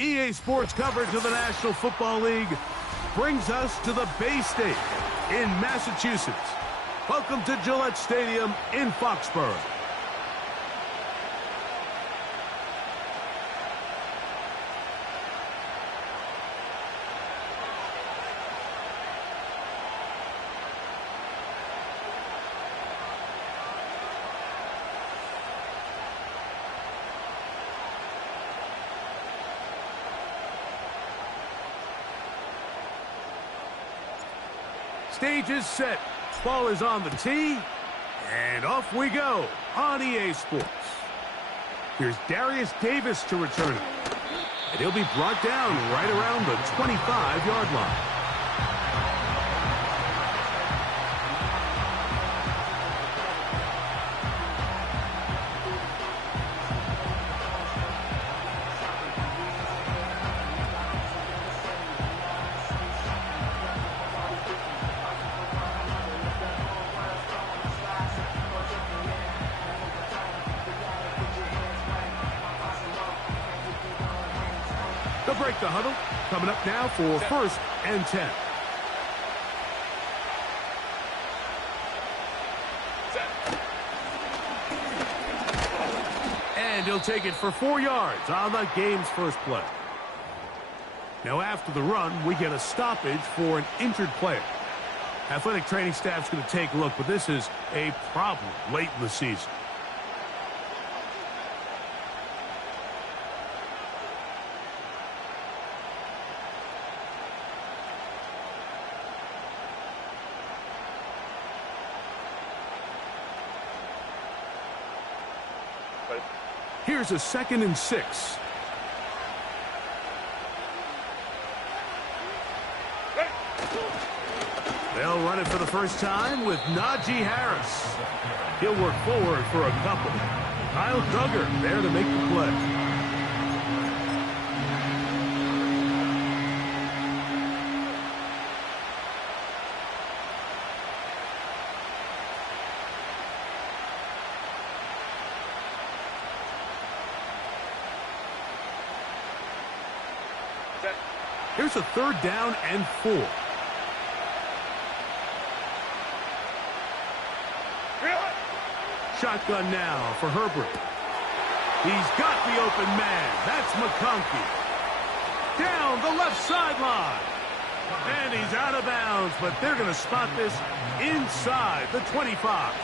EA Sports coverage of the National Football League brings us to the Bay State in Massachusetts. Welcome to Gillette Stadium in Foxborough. Stage is set. Ball is on the tee. And off we go on EA Sports. Here's Darius Davis to return it. And he'll be brought down right around the 25-yard line. They'll break the huddle. Coming up now for 1st and 10. And he'll take it for 4 yards on the game's first play. Now after the run, we get a stoppage for an injured player. Athletic training staff's going to take a look, but this is a problem late in the season. Here's a 2nd and 6. They'll run it for the first time with Najee Harris. He'll work forward for a couple. Kyle Duggar there to make the play. Here's a 3rd down and 4. Shotgun now for Herbert. He's got the open man. That's McConkey. Down the left sideline. And he's out of bounds, but they're going to spot this inside the 25.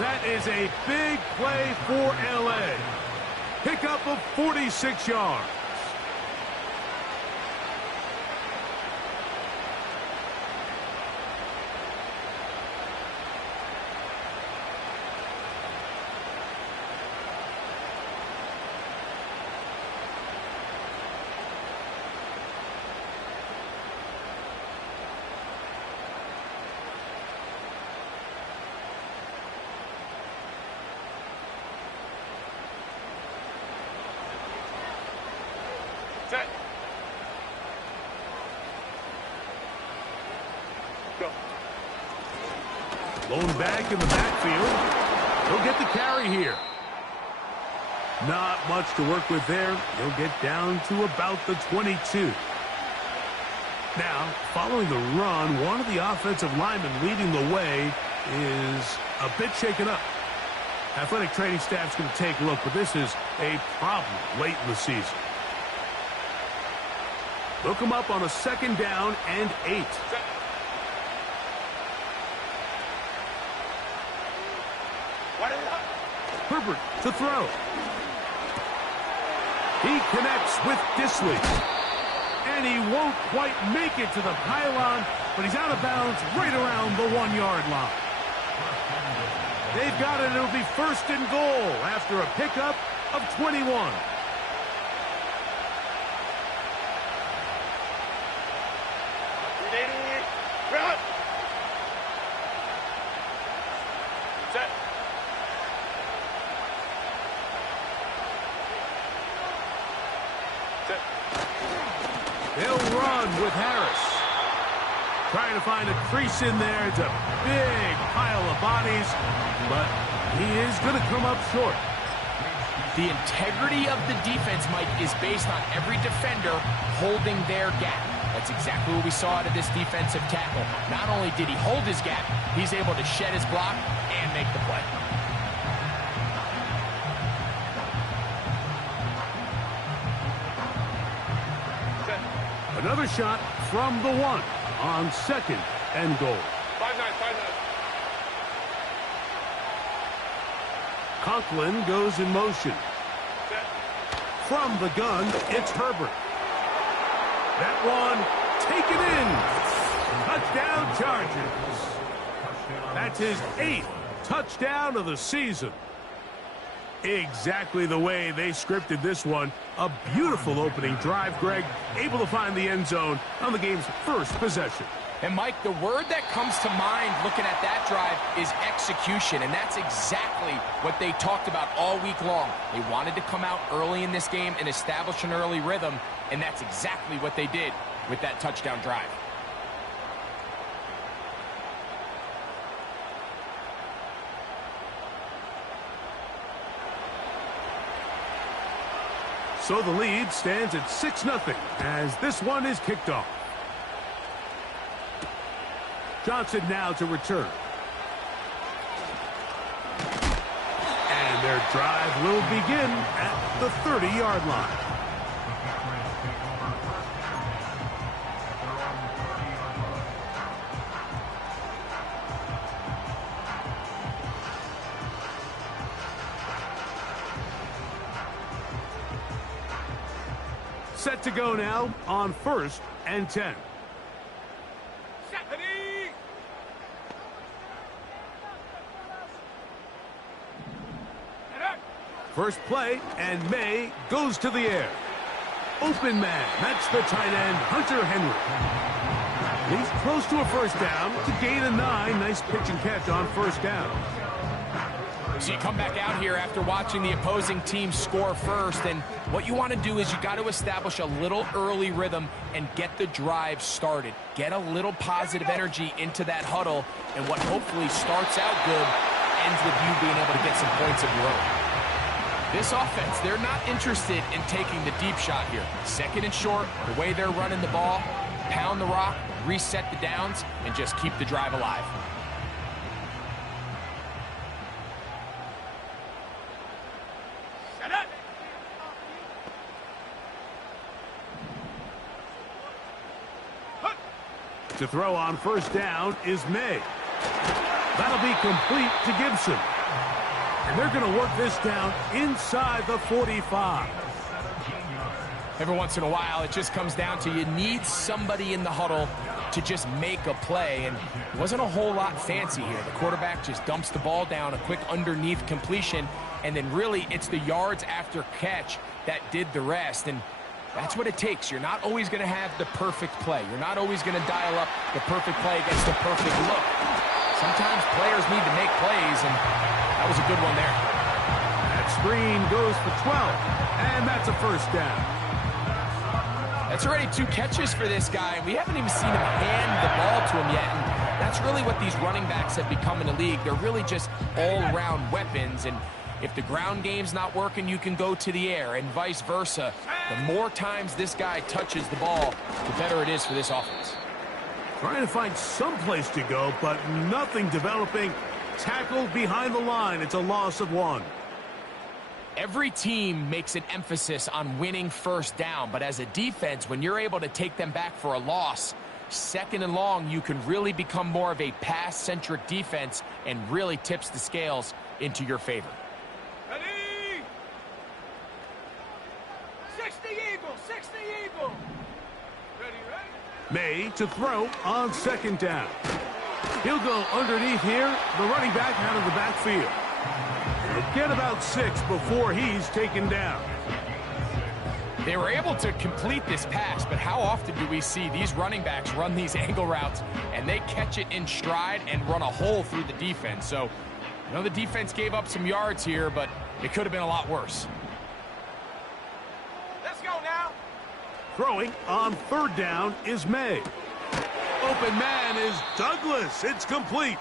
That is a big play for L.A. Pickup of 46 yards. Lone back in the backfield. He'll get the carry here. Not much to work with there. He'll get down to about the 22. Now, following the run, one of the offensive linemen leading the way is a bit shaken up. Athletic training staff's going to take a look, but this is a problem late in the season. Look him up on a 2nd down and 8. Herbert to throw. He connects with Disley. And he won't quite make it to the pylon, but he's out of bounds right around the 1-yard line. They've got it. It'll be 1st and goal after a pickup of 21. They'll run with Harris. Trying to find a crease in there. It's a big pile of bodies, but he is going to come up short. The integrity of the defense, Mike, is based on every defender holding their gap. That's exactly what we saw out of this defensive tackle. Not only did he hold his gap, he's able to shed his block and make the play. Another shot from the 1 on 2nd and goal. 5-9. Conklin goes in motion. From the gun, it's Herbert. That one taken in. Touchdown Chargers. That's his 8th touchdown of the season. Exactly the way they scripted this one. A beautiful opening drive, Greg. Able to find the end zone on the game's first possession. And, Mike, the word that comes to mind looking at that drive is execution, and that's exactly what they talked about all week long. They wanted to come out early in this game and establish an early rhythm, and that's exactly what they did with that touchdown drive. So the lead stands at 6-0 as this one is kicked off. Johnson now to return. And their drive will begin at the 30-yard line. Set to go now on 1st and 10. First play, and May goes to the air. Open man. That's the tight end, Hunter Henry. He's close to a first down to gain a 9. Nice pitch and catch on first down. So you come back out here after watching the opposing team score first, and what you want to do is you got to establish a little early rhythm and get the drive started. Get a little positive energy into that huddle, and what hopefully starts out good ends with you being able to get some points of your own. This offense, they're not interested in taking the deep shot here. 2nd and short, the way they're running the ball, pound the rock, reset the downs, and just keep the drive alive. To throw on first down is May. That'll be complete to Gibson. And they're going to work this down inside the 45. Every once in a while, it just comes down to you need somebody in the huddle to just make a play. And it wasn't a whole lot fancy here. The quarterback just dumps the ball down, a quick underneath completion, and then really it's the yards after catch that did the rest. And that's what it takes. You're not always going to have the perfect play. You're not always going to dial up the perfect play against the perfect look. Sometimes players need to make plays, and that was a good one there. That screen goes for 12, and that's a first down. That's already 2 catches for this guy. We haven't even seen him hand the ball to him yet, and that's really what these running backs have become in the league. They're really just all-around weapons, and if the ground game's not working, you can go to the air, and vice versa. The more times this guy touches the ball, the better it is for this offense. Trying to find some place to go, but nothing developing. Tackled behind the line. It's a loss of 1. Every team makes an emphasis on winning first down, but as a defense, when you're able to take them back for a loss, 2nd and long, you can really become more of a pass-centric defense and really tips the scales into your favor. Ready? 60 Eagle, 60 Eagle. Ready? May to throw on 2nd down. He'll go underneath here. The running back out of the backfield. He'll get about 6 before he's taken down. They were able to complete this pass, but how often do we see these running backs run these angle routes and they catch it in stride and run a hole through the defense? So, I know the defense gave up some yards here, but it could have been a lot worse. Let's go now. Throwing on 3rd down is May. Open man is Douglas. It's complete.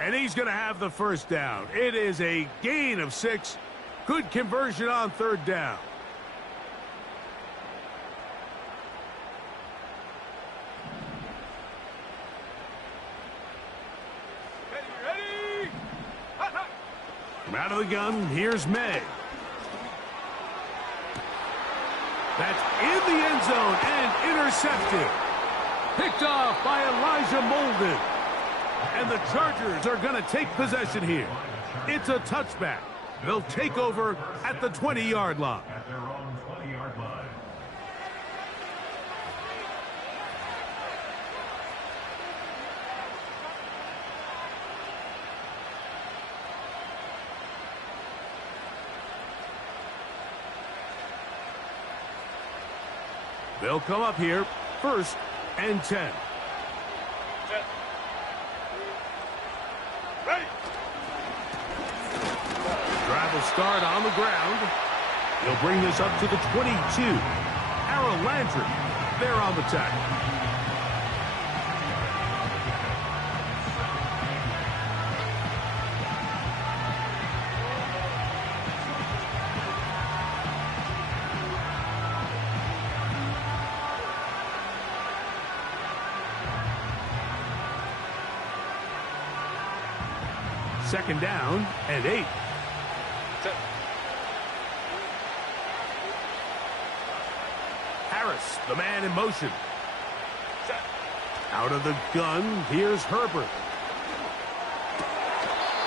And he's going to have the first down. It is a gain of 6. Good conversion on third down. Ready. Hot, hot. From out of the gun, here's May. That's in the end zone and intercepted. Picked off by Elijah Molden. And the Chargers are going to take possession here. It's a touchback. They'll take over at the 20-yard line. At their own 20-yard line. They'll come up here, 1st and 10. Set. Ready. Drive will start on the ground. He'll bring this up to the 22. Aaron Landry, there on the tackle. Second down and 8. Set. Harris, the man in motion. Set. Out of the gun, here's Herbert.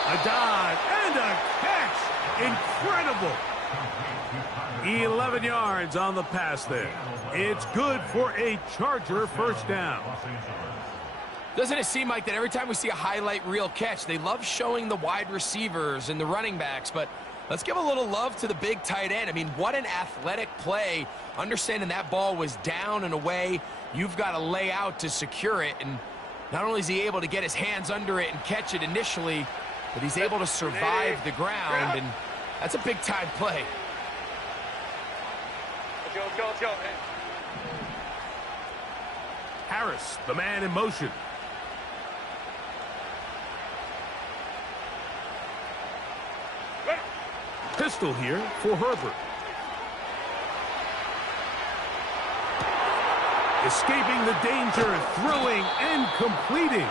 A dive and a catch. Incredible. 11 yards on the pass there. It's good for a Charger first down. Doesn't it seem like that every time we see a highlight reel catch, they love showing the wide receivers and the running backs, but let's give a little love to the big tight end. I mean, what an athletic play. Understanding that ball was down and away, you've got to lay out to secure it, and not only is he able to get his hands under it and catch it initially, but he's able to survive the ground, and that's a big-time play. Let's go. Harris, the man in motion. Ready. Pistol here for Herbert. Escaping the danger, throwing and completing.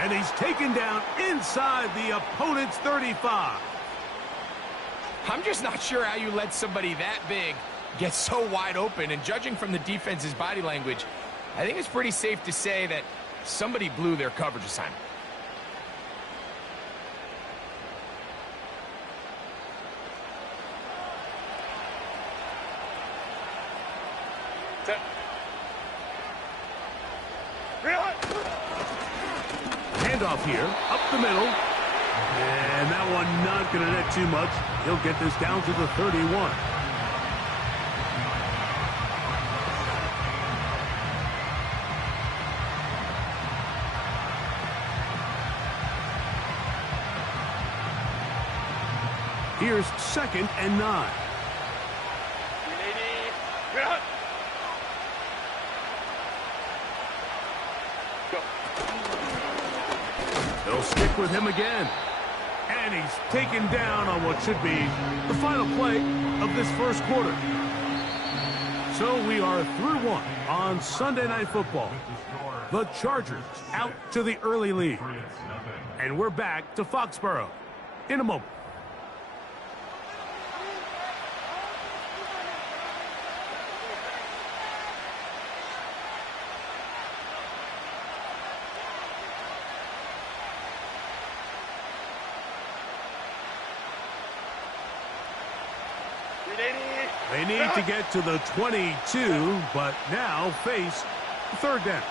And he's taken down inside the opponent's 35. I'm just not sure how you let somebody that big get so wide open, and judging from the defense's body language, I think it's pretty safe to say that somebody blew their coverage assignment. Set. Handoff here, up the middle. And that one not going to net too much. He'll get this down to the 31. Here's 2nd and 9. They'll stick with him again. And he's taken down on what should be the final play of this first quarter. So we are through one on Sunday Night Football. The Chargers out to the early lead. And we're back to Foxborough in a moment. They need to get to the 22, but now face 3rd down.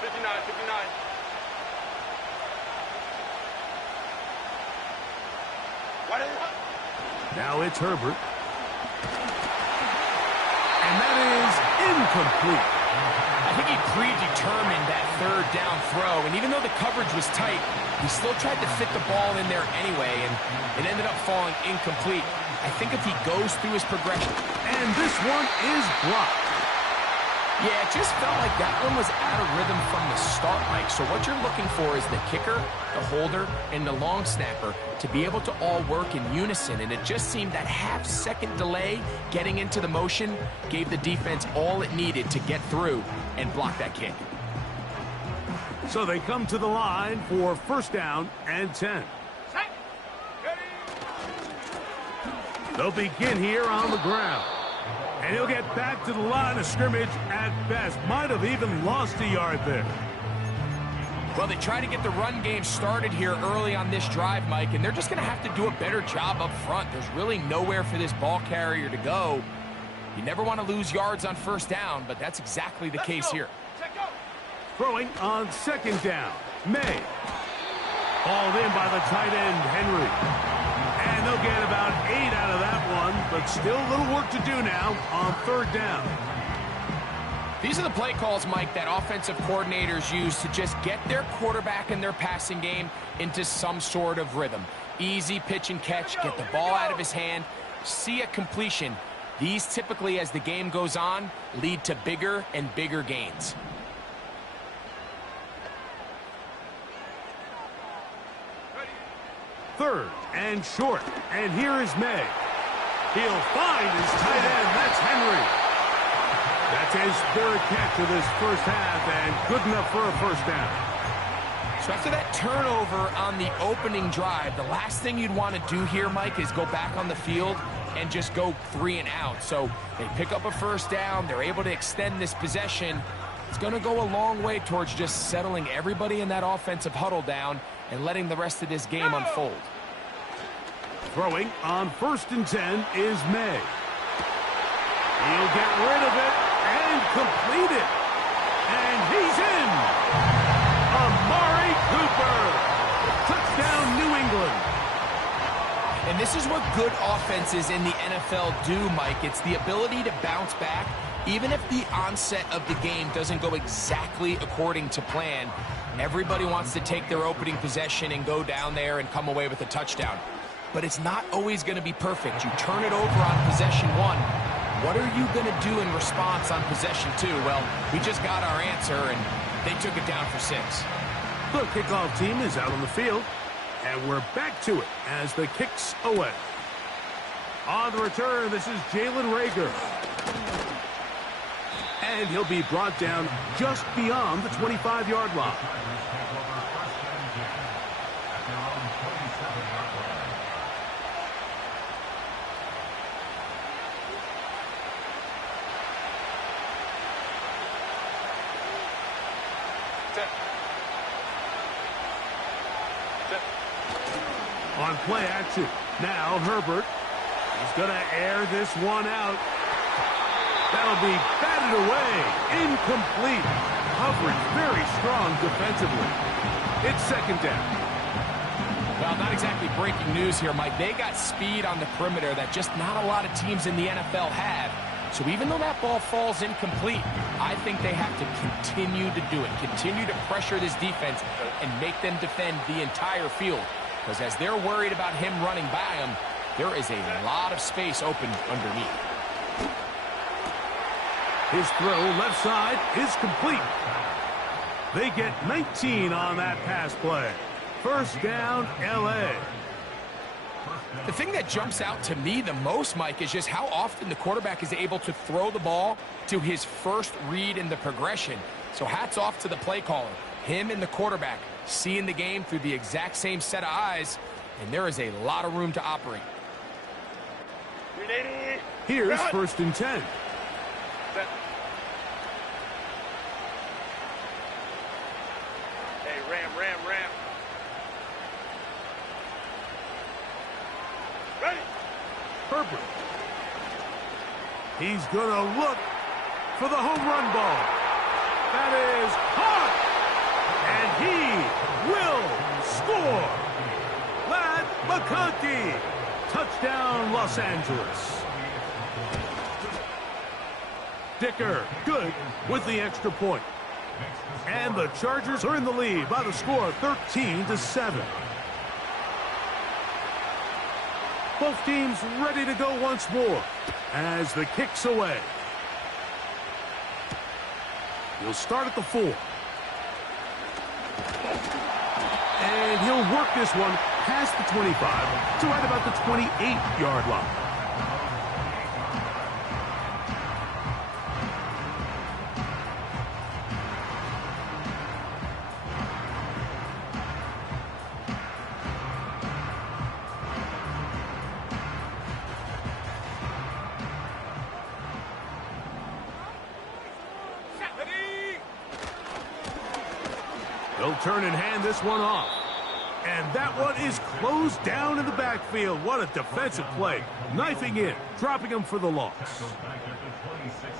59. Now it's Herbert. And that is incomplete. I think he predetermined that 3rd down throw, and even though the coverage was tight, he still tried to fit the ball in there anyway, and it ended up falling incomplete. I think if he goes through his progression. And this one is blocked. Yeah, it just felt like that one was out of rhythm from the start, Mike. So what you're looking for is the kicker, the holder, and the long snapper to be able to all work in unison. And it just seemed that half-second delay getting into the motion gave the defense all it needed to get through and block that kick. So they come to the line for first down and 10. They'll begin here on the ground. And he'll get back to the line of scrimmage at best. Might have even lost a yard there. Well, they try to get the run game started here early on this drive, Mike, and they're just going to have to do a better job up front. There's really nowhere for this ball carrier to go. You never want to lose yards on first down, but that's exactly the case here. Throwing on second down. May. Hauled in by the tight end, Henry. And they'll get about 8 out of that one, but still a little work to do now on third down. These are the play calls, Mike, that offensive coordinators use to just get their quarterback and their passing game into some sort of rhythm. Easy pitch and catch, get the ball out of his hand, see a completion. These typically, as the game goes on, lead to bigger and bigger gains. Third and short. And here is May. He'll find his tight end. That's Henry. That's his third catch of this first half, and good enough for a first down. So after that turnover on the opening drive, the last thing you'd want to do here, Mike, is go back on the field and just go 3 and out. So they pick up a first down. They're able to extend this possession. It's going to go a long way towards just settling everybody in that offensive huddle down and letting the rest of this game unfold. Throwing on first and 10 is May. He'll get rid of it and complete it. And he's in. Amari Cooper. Touchdown, New England. And this is what good offenses in the NFL do, Mike. It's the ability to bounce back. Even if the onset of the game doesn't go exactly according to plan, everybody wants to take their opening possession and go down there and come away with a touchdown. But it's not always going to be perfect. You turn it over on possession 1. What are you going to do in response on possession 2? Well, we just got our answer, and they took it down for 6. The kickoff team is out on the field, and we're back to it as the kick's away. On the return, this is Jalen Reagor. And he'll be brought down just beyond the 25-yard line. On play action, now Herbert. He's going to air this one out. That'll be batted away. Incomplete. Coverage very strong defensively. It's second down. Well, not exactly breaking news here, Mike. They got speed on the perimeter that just not a lot of teams in the NFL have. So even though that ball falls incomplete, I think they have to continue to do it. Continue to pressure this defense and make them defend the entire field. Because as they're worried about him running by them, there is a lot of space open underneath. His throw left side is complete. They get 19 on that pass play. First down, L.A. The thing that jumps out to me the most, Mike, is just how often the quarterback is able to throw the ball to his first read in the progression. So hats off to the play caller. Him and the quarterback seeing the game through the exact same set of eyes, and there is a lot of room to operate. Here's first and 10. Hey, ram. Ready. Herbert. He's going to look for the home run ball. That is hot. And he will score. Ladd McConkey. Touchdown, Los Angeles. Dicker, good with the extra point. And the Chargers are in the lead by the score of 13-7. Both teams ready to go once more as the kick's away. He'll start at the 4. And he'll work this one past the 25 to right about the 28-yard line. He'll turn and hand this one off. And that one is closed down in the backfield. What a defensive play. Knifing in, dropping him for the loss.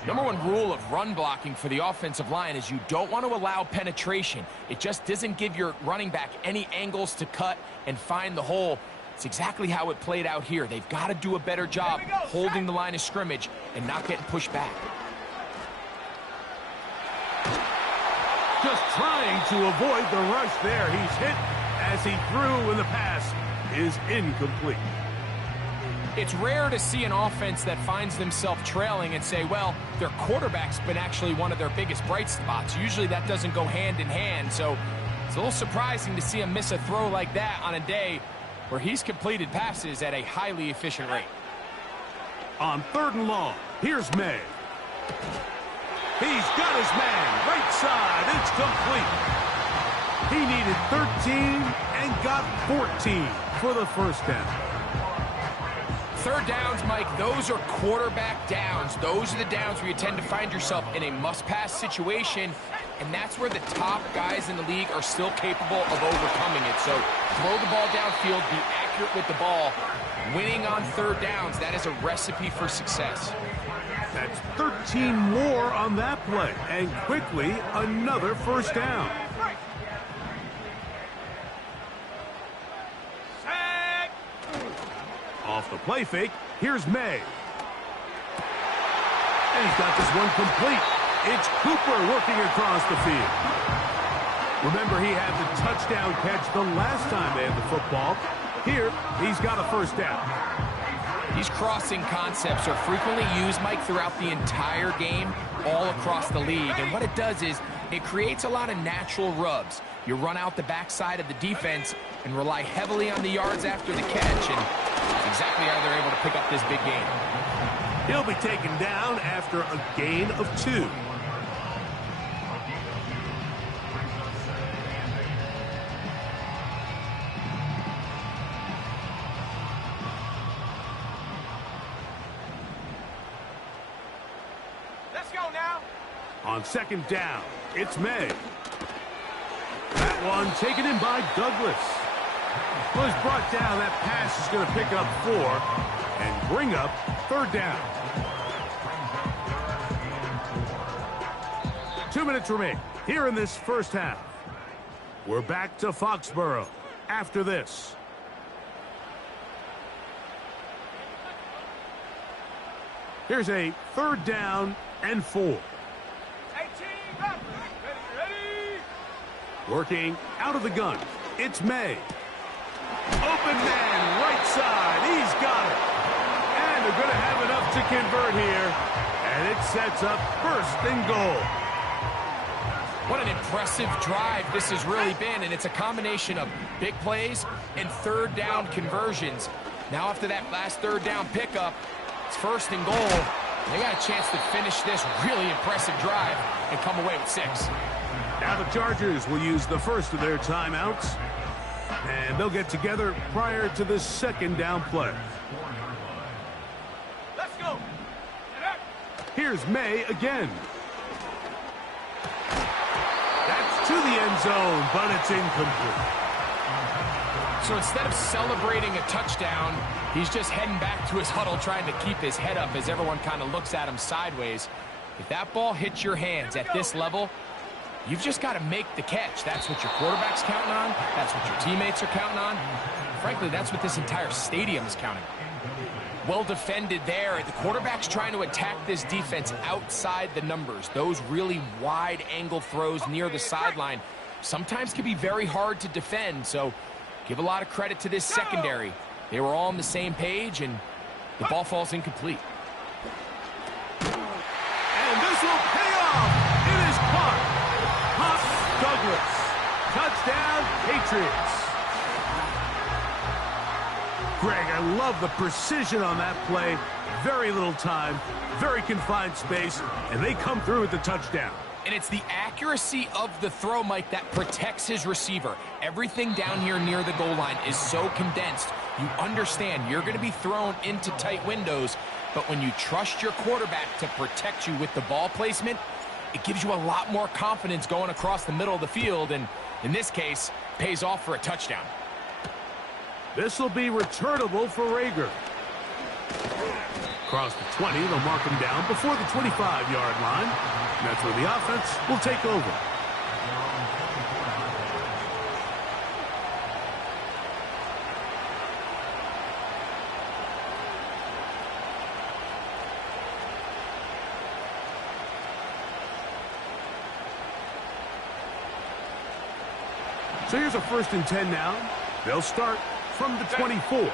Number one rule of run blocking for the offensive line is you don't want to allow penetration. It just doesn't give your running back any angles to cut and find the hole. It's exactly how it played out here. They've got to do a better job holding the line of scrimmage and not getting pushed back. Just trying to avoid the rush there. He's hit as he threw, and the pass is incomplete. It's rare to see an offense that finds themselves trailing and say, well, their quarterback's been actually one of their biggest bright spots. Usually that doesn't go hand in hand, so it's a little surprising to see him miss a throw like that on a day where he's completed passes at a highly efficient rate. On 3rd and long, here's May. He's got his man, right side, it's complete. He needed 13 and got 14 for the first down. 3rd downs, Mike, those are quarterback downs. Those are the downs where you tend to find yourself in a must-pass situation, and that's where the top guys in the league are still capable of overcoming it. So throw the ball downfield, be accurate with the ball. Winning on 3rd downs, that is a recipe for success. That's 13 more on that play, and quickly another first down. Off the play fake, here's May. And he's got this one complete. It's Cooper working across the field. Remember, he had the touchdown catch the last time they had the football. Here, he's got a first down. These crossing concepts are frequently used, Mike, throughout the entire game, all across the league. And what it does is it creates a lot of natural rubs. You run out the backside of the defense and rely heavily on the yards after the catch, and that's exactly how they're able to pick up this big gain. He'll be taken down after a gain of 2. Let's go now. On 2nd down, it's May. That one taken in by Douglas. Was brought down. That pass is going to pick up 4 and bring up 3rd down. 2 minutes remain here in this first half. We're back to Foxborough after this. Here's a 3rd down and 4. 18, ready. Working out of the gun, it's May. Open man, right side, he's got it. And they're going to have enough to convert here. And it sets up 1st and goal. What an impressive drive this has really been, and it's a combination of big plays and 3rd down conversions. Now after that last 3rd down pickup, it's 1st and goal. They got a chance to finish this really impressive drive and come away with 6. Now the Chargers will use the first of their timeouts, and they'll get together prior to the 2nd down play. Let's go. Here's May again. That's to the end zone, but it's incomplete. So instead of celebrating a touchdown, he's just heading back to his huddle trying to keep his head up as everyone kind of looks at him sideways. If that ball hits your hands at this level, you've just got to make the catch. That's what your quarterback's counting on. That's what your teammates are counting on. Frankly, that's what this entire stadium is counting on. Well defended there. The quarterback's trying to attack this defense outside the numbers. Those really wide angle throws near the sideline sometimes can be very hard to defend. So give a lot of credit to this secondary. They were all on the same page, and the ball falls incomplete. And this will pay off. It is caught. Touchdown, Patriots. Greg, I love the precision on that play. Very little time, very confined space, and they come through with the touchdown. And it's the accuracy of the throw, Mike, that protects his receiver. Everything down here near the goal line is so condensed. You understand you're going to be thrown into tight windows, but when you trust your quarterback to protect you with the ball placement, it gives you a lot more confidence going across the middle of the field, and in this case, pays off for a touchdown. This will be returnable for Rager. Across the 20, they'll mark him down before the 25-yard line. And that's where the offense will take over. So here's a 1st and 10 now. They'll start from the 24.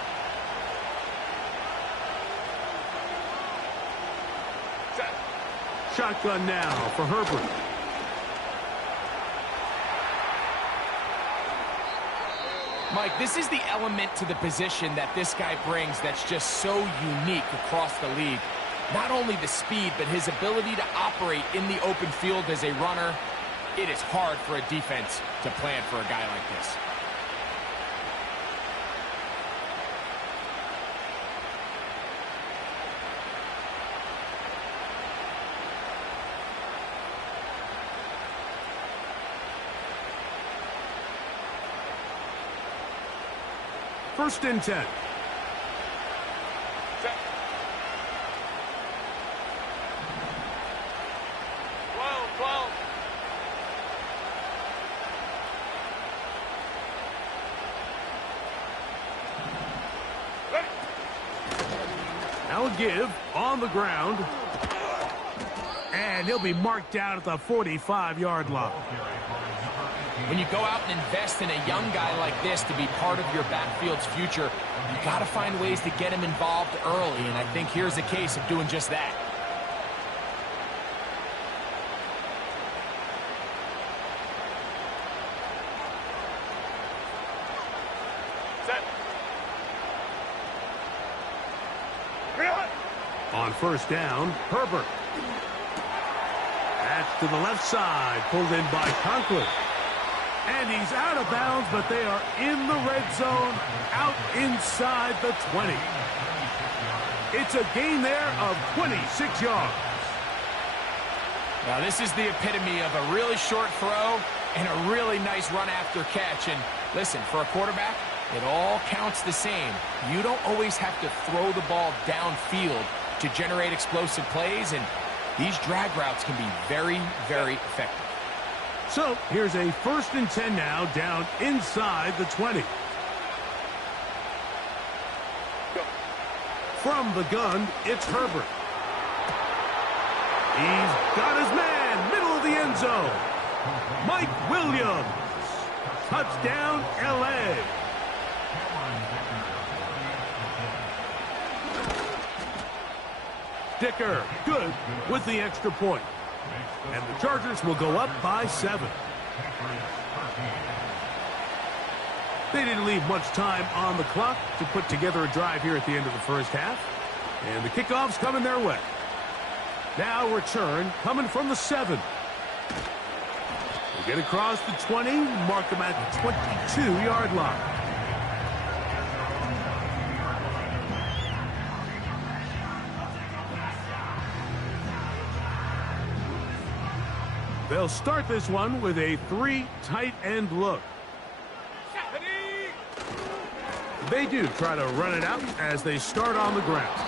Shotgun now for Herbert. Mike, this is the element to the position that this guy brings that's just so unique across the league. Not only the speed, but his ability to operate in the open field as a runner. It is hard for a defense to plan for a guy like this. First and 10. Set. 12. Ready. Now a give on the ground. And he'll be marked down at the 45-yard line. When you go out and invest in a young guy like this to be part of your backfield's future, you got to find ways to get him involved early, and I think here's a case of doing just that. Set. On 1st down, Herbert. That's to the left side, pulled in by Conklin. And he's out of bounds, but they are in the red zone, out inside the 20. It's a gain there of 26 yards. Now, this is the epitome of a really short throw and a really nice run after catch. And listen, for a quarterback, it all counts the same. You don't always have to throw the ball downfield to generate explosive plays, and these drag routes can be very, very effective. So here's a 1st and 10 now, down inside the 20. Go. From the gun, it's Herbert. He's got his man, middle of the end zone. Mike Williams. Touchdown, L.A. Dicker, good with the extra point. And the Chargers will go up by 7. They didn't leave much time on the clock to put together a drive here at the end of the first half. And the kickoff's coming their way. Now return coming from the 7. They get across the 20, mark them at the 22-yard line. They'll start this one with a 3 tight end look. They do try to run it out as they start on the ground.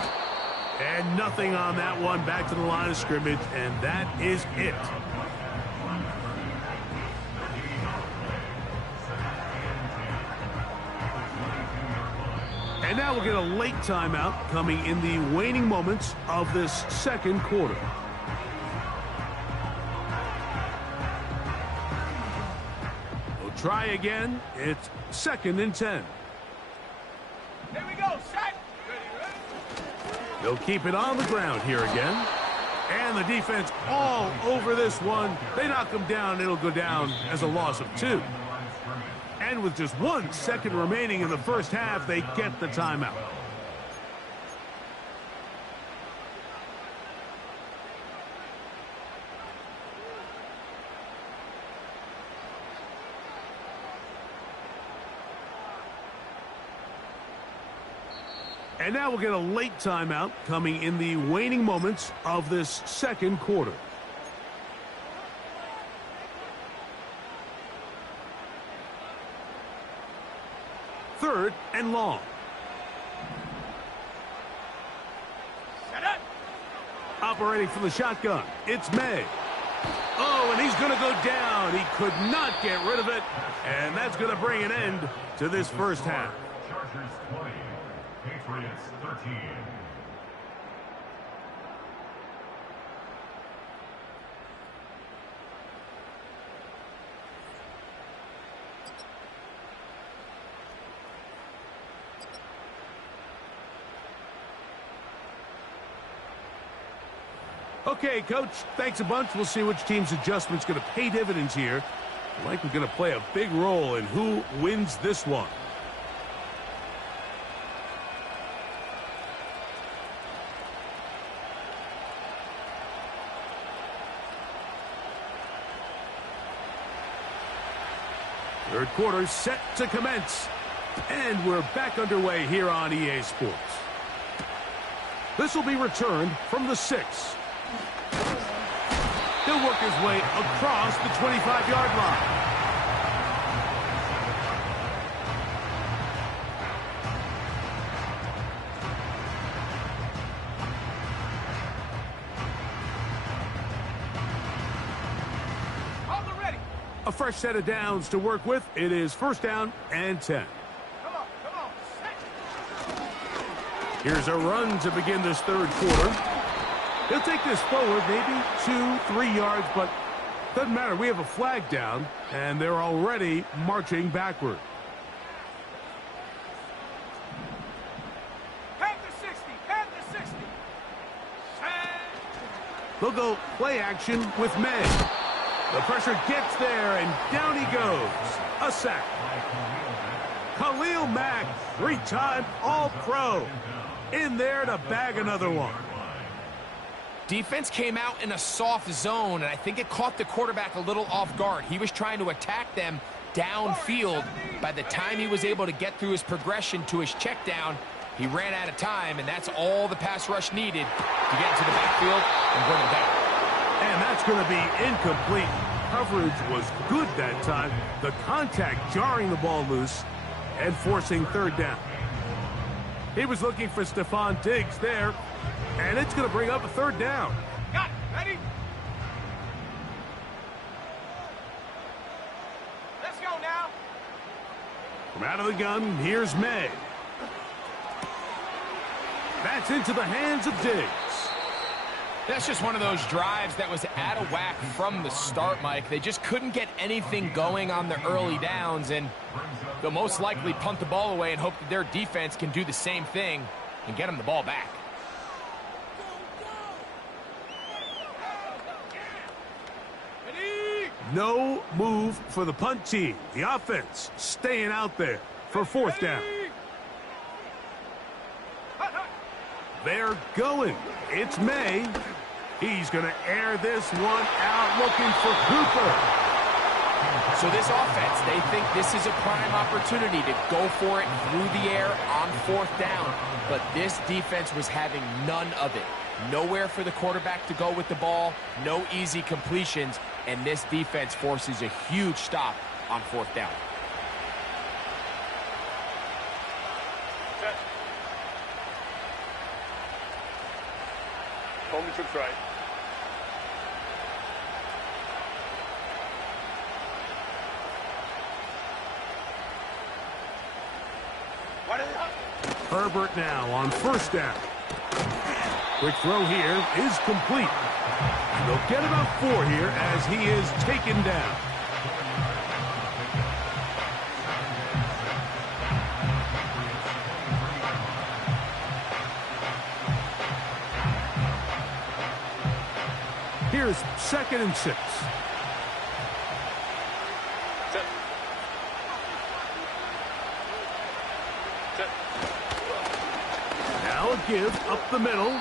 And nothing on that one, back to the line of scrimmage, and that is it. And now we'll get a late timeout coming in the waning moments of this second quarter. Try again. It's 2nd and 10. Here we go. Set. Ready. They'll keep it on the ground here again. And the defense all over this one. They knock him down. It'll go down as a loss of 2. And with just 1 second remaining in the first half, they get the timeout. And now we'll get a late timeout coming in the waning moments of this second quarter. Third and long. Set up. Operating from the shotgun, it's May. Oh, and he's going to go down. He could not get rid of it. And that's going to bring an end to this first half. Chargers 20, Patriots 13. Okay, Coach, thanks a bunch. We'll see which team's adjustment's going to pay dividends here. Like we're going to play a big role in who wins this one. Third quarter set to commence. And we're back underway here on EA Sports. This will be returned from the 6. He'll work his way across the 25-yard line. Hold it ready. A fresh set of downs to work with. It is first down and 10. Come on. Set. Here's a run to begin this third quarter. He'll take this forward, maybe 2-3 yards, but doesn't matter. We have a flag down, and they're already marching backward. Head to 60. Head to 60. Set. They'll go play action with May. The pressure gets there, and down he goes. A sack. Khalil Mack, 3-time All-Pro. In there to bag another one. Defense came out in a soft zone, and I think it caught the quarterback a little off guard. He was trying to attack them downfield. By the time he was able to get through his progression to his check down, he ran out of time, and that's all the pass rush needed to get into the backfield and bring him down. And that's going to be incomplete. Coverage was good that time. The contact jarring the ball loose and forcing third down. He was looking for Stephon Diggs there, and it's going to bring up a third down. Got it. Ready? Let's go now. From out of the gun, here's May. That's into the hands of Diggs. That's just one of those drives that was out of whack from the start, Mike. They just couldn't get anything going on the early downs, and they'll most likely punt the ball away and hope that their defense can do the same thing and get them the ball back. Ready? No move for the punt team. The offense staying out there for fourth down. Hut, hut. They're going. It's May. He's going to air this one out, looking for Cooper. So this offense, they think this is a prime opportunity to go for it through the air on fourth down. But this defense was having none of it. Nowhere for the quarterback to go with the ball, no easy completions, and this defense forces a huge stop on fourth down. Set. Hold me trips right. What is it? Herbert now on first down. Quick throw here is complete. And they'll get about 4 here as he is taken down. Here's 2nd and 6. Set. Now a give up the middle.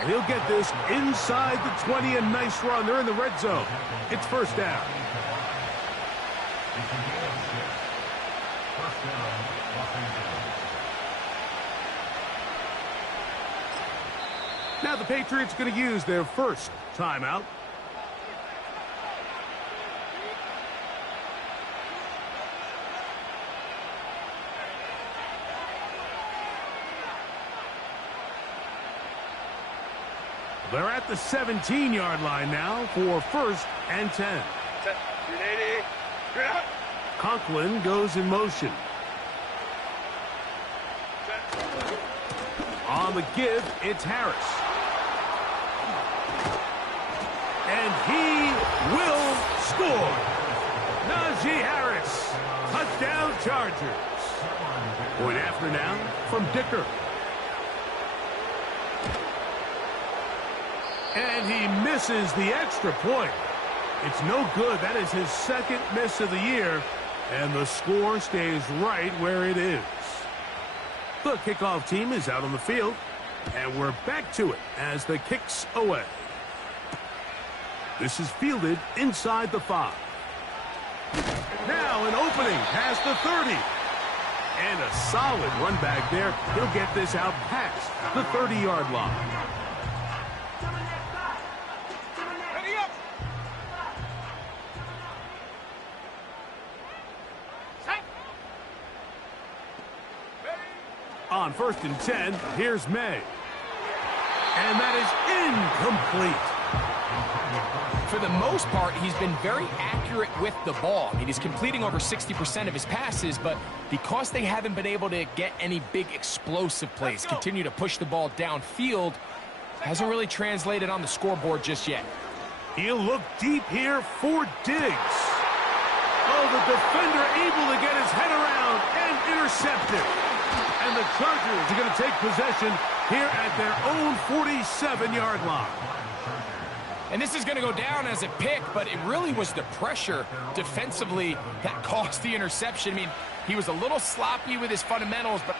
And he'll get this inside the 20. A nice run. They're in the red zone. It's first down. Now the Patriots going to use their first timeout. They're at the 17-yard line now for first and 10. Conklin goes in motion. On the give, it's Harris. And he will score. Najee Harris. Touchdown Chargers. Point after now from Dicker. And he misses the extra point. It's no good. That is his second miss of the year. And the score stays right where it is. The kickoff team is out on the field. And we're back to it as the kick's away. This is fielded inside the 5. Now an opening past the 30. And a solid run back there. He'll get this out past the 30-yard line. On first and 10, here's May. And that is incomplete. For the most part, he's been very accurate with the ball. I mean, he's completing over 60% of his passes, but because they haven't been able to get any big explosive plays, continue to push the ball downfield, hasn't really translated on the scoreboard just yet. He'll look deep here for Diggs. Oh, the defender able to get his head around and intercept it. And the Chargers are going to take possession here at their own 47-yard line. And this is going to go down as a pick, but it really was the pressure defensively that caused the interception. I mean, he was a little sloppy with his fundamentals, but